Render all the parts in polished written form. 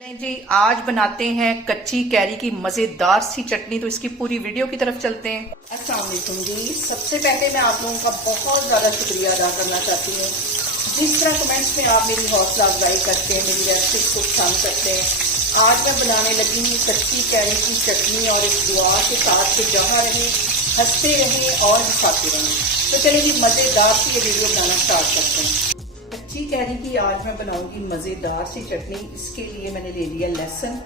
नहीं जी, आज बनाते हैं कच्ची कैरी की मजेदार सी चटनी। तो इसकी पूरी वीडियो की तरफ चलते हैं। अस्सलाम वालेकुम जी। सबसे पहले मैं आप लोगों का बहुत ज़्यादा शुक्रिया अदा करना चाहती हूँ। जिस तरह कमेंट्स में आप मेरी हौसला अफजाई करते हैं, मेरी रेसिपी को पसंद करते हैं। आज मैं बनाने लगी हूँ कच्ची कैरी की चटनी और इस दुआ के साथ कि जहाँ रहें, हंसते रहें और हंसाते रहें। तो चलिए जी, मज़ेदार सी ये वीडियो बनाना स्टार्ट करते हैं। कच्ची कैरी की आज मैं बनाऊंगी मज़ेदार सी चटनी। इसके लिए मैंने ले लिया लहसुन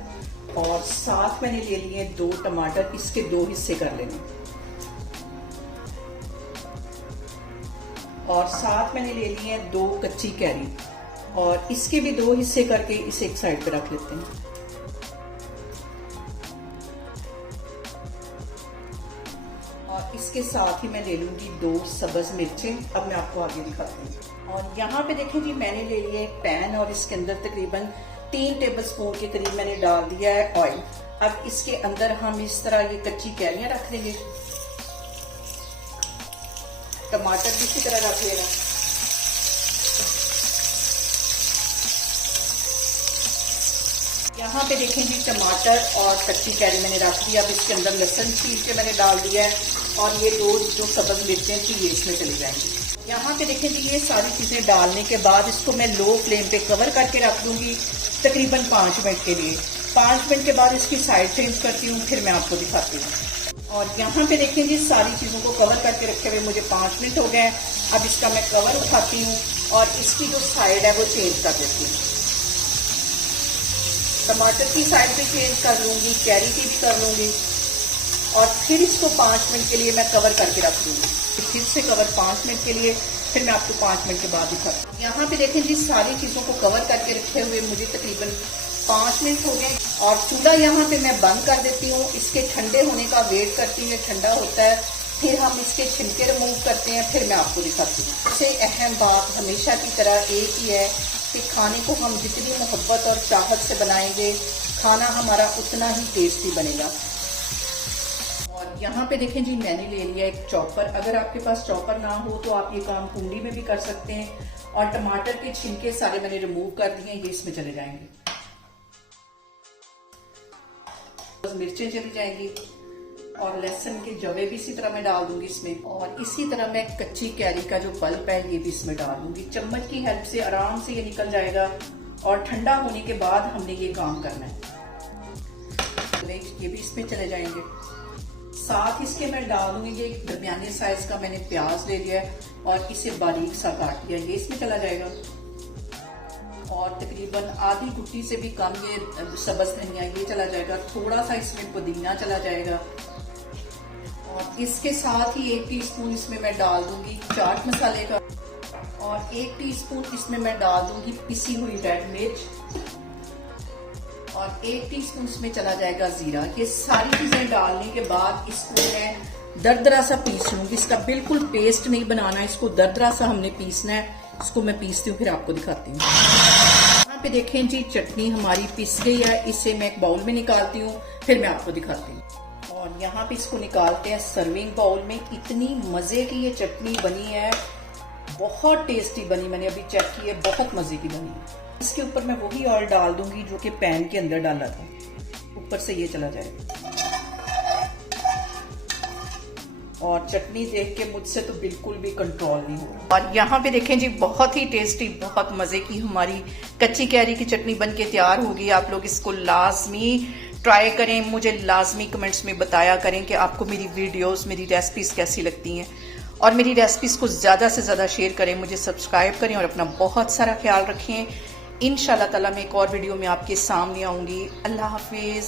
और साथ मैंने ले लिए 2 टमाटर। इसके 2 हिस्से कर लेंगे और साथ मैंने ले लिए 2 कच्ची कैरी और इसके भी 2 हिस्से करके इसे एक साइड पे रख लेते हैं। और इसके साथ ही मैं ले लूंगी 2 सब्ज मिर्चें। अब मैं आपको आगे दिखाती हूँ। और यहाँ पे देखें जी, मैंने ले लिया एक पैन और इसके अंदर तकरीबन 3 टेबलस्पून के करीब मैंने डाल दिया है ऑयल। अब इसके अंदर हम इस तरह ये कच्ची कैरियां रख देंगे, टमाटर भी इसी तरह रख लेना। यहाँ पे देखें जी, टमाटर और कच्ची कैरी मैंने रख दिया। अब इसके अंदर लहसुन छील के मैंने डाल दिया है और ये 2 जो सब्ज मिर्चें थी ये इसमें चली जाएंगी। यहाँ पे देखें जी, ये सारी चीज़ें डालने के बाद इसको मैं लो फ्लेम पे कवर करके रख दूंगी तकरीबन 5 मिनट के लिए। 5 मिनट के बाद इसकी साइड चेंज करती हूँ, फिर मैं आपको दिखाती हूँ। और यहाँ पे देखें जी, सारी चीज़ों को कवर करके रखे हुए मुझे 5 मिनट हो गए। अब इसका मैं कवर उठाती हूँ और इसकी जो साइड है वो चेंज कर देती हूँ। टमाटर की साइड भी चेंज कर लूँगी, कैरी की भी कर लूँगी और फिर इसको 5 मिनट के लिए मैं कवर करके रख दूँगी। फिर से कवर 5 मिनट के लिए, फिर मैं आपको 5 मिनट के बाद दिखाती हूँ। यहाँ पे देखें जी, सारी चीज़ों को कवर करके रखे हुए मुझे तकरीबन 5 मिनट हो गए और चूल्हा यहाँ पे मैं बंद कर देती हूँ। इसके ठंडे होने का वेट करती हूँ, ठंडा होता है फिर हम इसके छिलके रिमूव करते हैं, फिर मैं आपको दिखाती हूँ। सबसे अहम बात हमेशा की तरह एक ही है कि खाने को हम जितनी मोहब्बत और चाहत से बनाएंगे, खाना हमारा उतना ही टेस्टी बनेगा। और यहाँ पे देखें जी, मैंने ले लिया एक चॉपर। अगर आपके पास चॉपर ना हो तो आप ये काम कुंडी में भी कर सकते हैं। और टमाटर के छिलके सारे मैंने रिमूव कर दिए, ये इसमें चले जाएंगे। मिर्चें चली जाएंगी और लहसुन के जवे भी इसी तरह मैं डाल दूंगी इसमें। और इसी तरह मैं कच्ची कैरी का जो पल्प है ये भी इसमें डाल दूंगी। चम्मच की हेल्प से आराम से ये निकल जाएगा और ठंडा होने के बाद हमने ये काम करना है। ये भी इसमें चले जाएंगे। साथ इसके मैं डाल दूंगी ये एक दरमियाने साइज का मैंने प्याज ले लिया है और इसे बारीक सा काट लिया, ये इसमें चला जाएगा। और तकरीबन आधी गुट्टी से भी कम ये सब्ज धनिया ये चला जाएगा। थोड़ा सा इसमें पुदीना चला जाएगा और इसके साथ ही 1 टीस्पून इसमें मैं डाल दूंगी चाट मसाले का और 1 टीस्पून इसमें मैं डाल दूंगी पिसी हुई रेड मिर्च और 1 टीस्पून इसमें चला जाएगा जीरा। ये सारी चीजें डालने के बाद इसको मैं दरदरा सा पीस लूंगी। इसका बिल्कुल पेस्ट नहीं बनाना, इसको दरदरा सा हमने पीसना है। इसको मैं पीसती हूँ, फिर आपको दिखाती हूँ। यहाँ पे देखें जी, चटनी हमारी पिस गई है। इसे मैं एक बाउल में निकालती हूँ, फिर मैं आपको दिखाती हूँ। और यहाँ पे इसको निकालते हैं सर्विंग बाउल में। इतनी मजे की ये चटनी बनी है, बहुत टेस्टी बनी। मैंने अभी चेक की है, बहुत मजे की बनी है। इसके ऊपर मैं वही ऑयल डाल दूंगी जो कि पैन के अंदर डाला था, ऊपर से ये चला जाएगा। और चटनी देख के मुझसे तो बिल्कुल भी कंट्रोल नहीं हो रहा। और यहाँ पे देखें जी, बहुत ही टेस्टी, बहुत मजे की हमारी कच्ची कैरी की चटनी बन के तैयार होगी। आप लोग इसको लाजमी ट्राई करें। मुझे लाजमी कमेंट्स में बताया करें कि आपको मेरी वीडियोस, मेरी रेसिपीज कैसी लगती हैं और मेरी रेसिपीज को ज्यादा से ज्यादा शेयर करें, मुझे सब्सक्राइब करें और अपना बहुत सारा ख्याल रखें। इंशाल्लाह ताला मैं एक और वीडियो में आपके सामने आऊंगी। अल्लाह हाफिज।